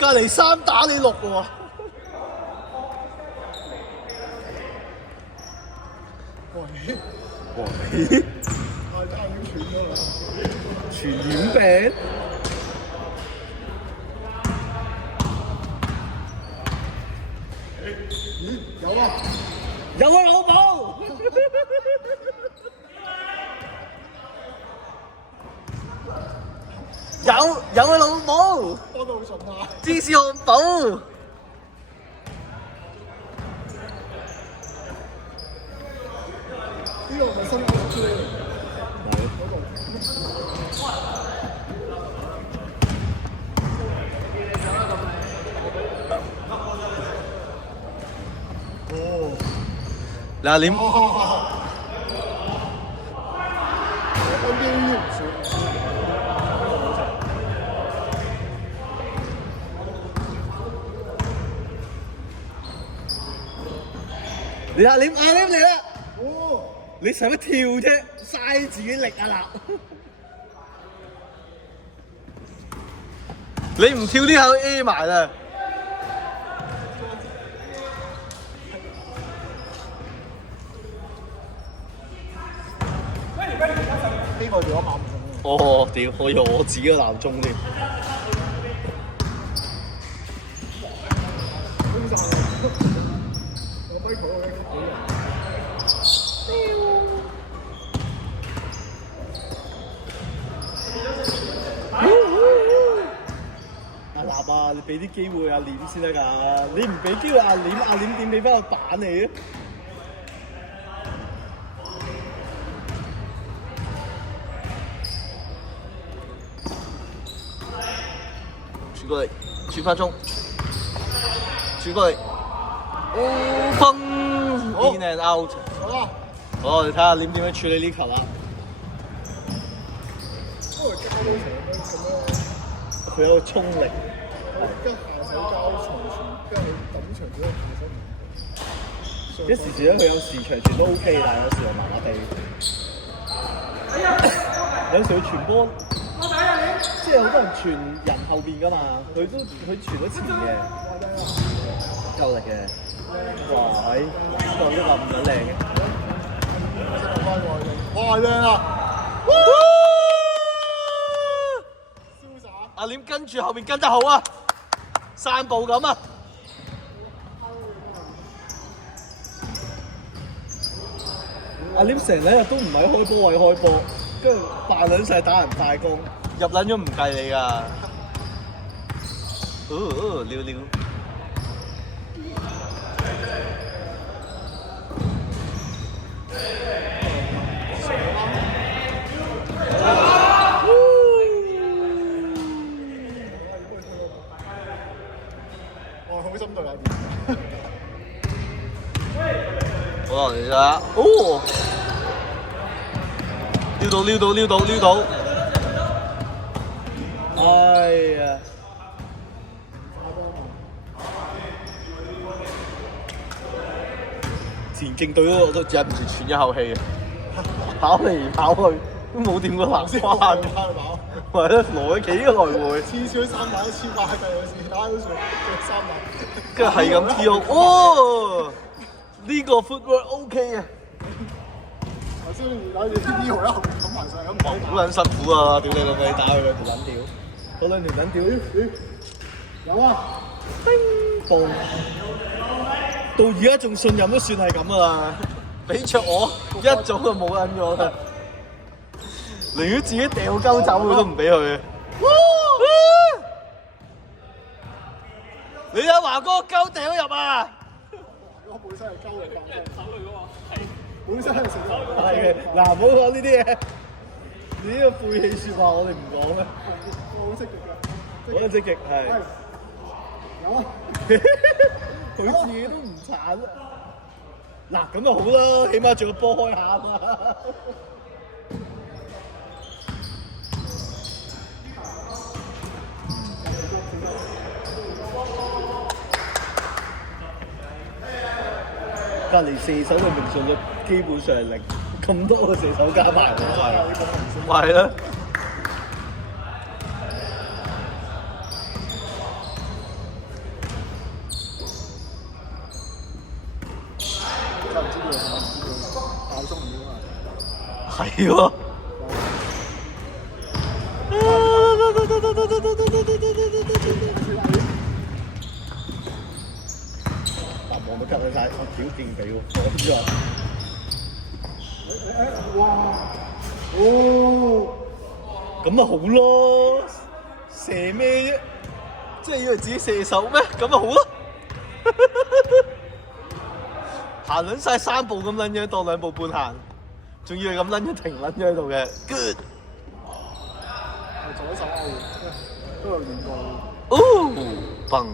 隔離3打你6喎。喂，喂，差點斷咗啦！傳染病？咦，有啊！有啊，老母！有啊，老母！多到盡啊！芝士漢堡。呢個咪新歐洲嚟？哦，嗱，你NBA 唔算。你阿廉嚟啦！哦，你使乜跳啫？嘥自己力啊嗱！你唔跳呢下 A 埋啦！呢個做咗5分鐘。哦，屌！我以為我自己個鬧鐘添。空曬啦！有咪講嘅，好人。阿立啊，你俾啲機會阿廉先得㗎！你唔俾機會阿廉點俾翻個板你啊？傳過嚟，傳翻中，傳過嚟，崩 in and out。好啦，哦，你睇下廉點樣處理呢球啦？因為交到成咁樣，佢有個衝力。跟下手交長傳，跟住你抌長咗下手。一時時咧，佢有時長傳都 OK，但係有時又麻麻地。有時佢傳波，即係好多人傳人後邊㗎嘛，佢傳咗前嘅，夠力嘅。哇！喺個呢個唔撚靚嘅。哇，靚啊！瀟灑。阿廉跟住後邊跟得好啊，散步咁啊！阿廉成日都唔係開波位開波，跟住扮撚晒打人快攻，入撚咗唔計你㗎。撩撩。哇，好針對啊！哇！你睇下，哦，撩到，哎呀！田徑隊嗰個都忍唔住喘一口氣啊！跑嚟跑去都冇掂過籃框，係咯，攞咗幾個來回，次次3打1千8計，有時打到上3打，跟住係咁跳，哦！呢個 footwork OK 啊！頭先打住 TP 號一後冚埋晒咁，好撚辛苦啊！屌你老味，打佢兩條撚屌，嗰兩條撚屌，有啊！叮當，到而家仲信任都算係咁啊！俾着我一早就冇撚咗啦，寧願自己掉鳩走佢都唔俾佢。你阿華哥鳩掉入啊！我本身係鳩嚟㗎，手嚟㗎嘛，本身係食手。係嘅，嗱，唔好講呢啲嘢，你呢個晦氣説話我哋唔講咩？我好積極嘅，我都積極係。有啊！佢自己都唔慘啊！嗱，咁就好啦，起碼仲有波開下啊嘛。隔離射手嘅命中率基本上係零，咁多個射手加埋喎，係啦。喎。嗱，望到吸引晒，我屌勁地喎，我知啊。哇！哦，咁咪好咯，射咩啫？即係以為自己射手咩？咁咪好咯。行撚晒3步咁撚樣，當2步半行，仲要係咁撚樣停撚咗喺度嘅 ，good。係左手歐，都有練過。哦，崩！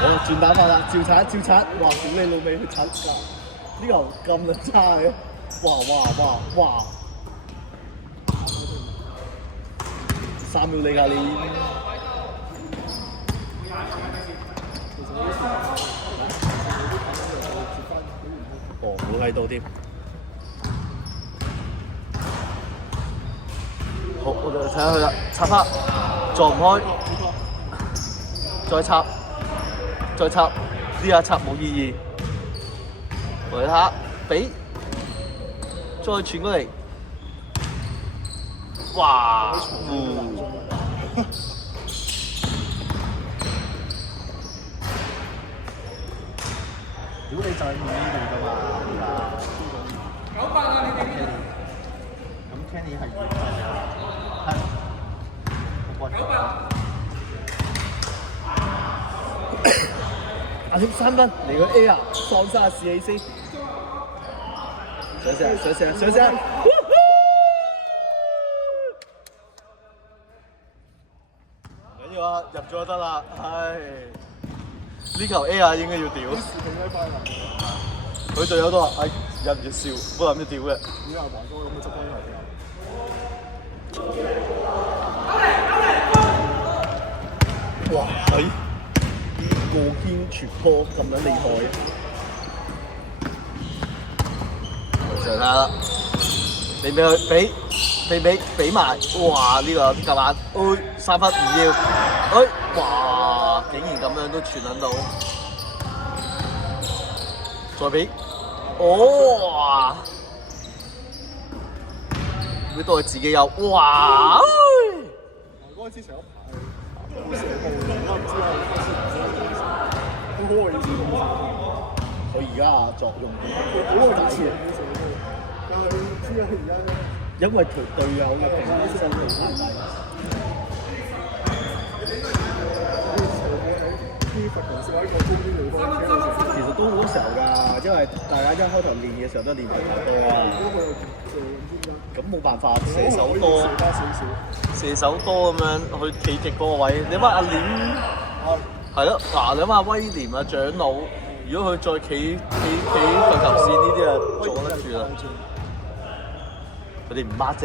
好，轉打法啦，照刷照刷，哇！屌你老味，佢刷㗎，呢球咁撚差嘅，哇！3秒你㗎你。哦，冇喺度添。好，我哋睇下佢啦，插拍，撞唔開，再插，呢下插冇意義。我哋睇下，俾，再傳過嚟，哇！屌你就係面呢度㗎嘛，900啊你哋。咁 Kenny 係阿添3分嚟個 A 啊，喪曬士氣先。上聲！唔緊要啊，入咗就得啦，唉。呢球 A 啊應該要屌，佢隊友都話：唉，忍唔住笑，不過諗住屌嘅。點解黃哥咁嘅執分係點？哇！係過肩傳波咁樣厲害嘅，上下啦，你俾佢俾埋，哇！呢個夾硬，3分唔要，哇！竟然咁樣都傳撚到，再俾，哇！會當係自己有，哇！黃哥之前有排冇射波嘅，而家唔知係好好嘅意思。佢而家作用好好大嘅，但係知啊，佢而家因為條隊友嘅平均身高太大。其實都好時候㗎，因為大家一開頭練嘅時候都練唔多啊。咁冇辦法，射手多咁樣去企極嗰個位，你話阿廉係咯，嗱你話威廉啊長老，如果佢再企罰球線呢啲啊，做得住啦。佢哋唔抹啫。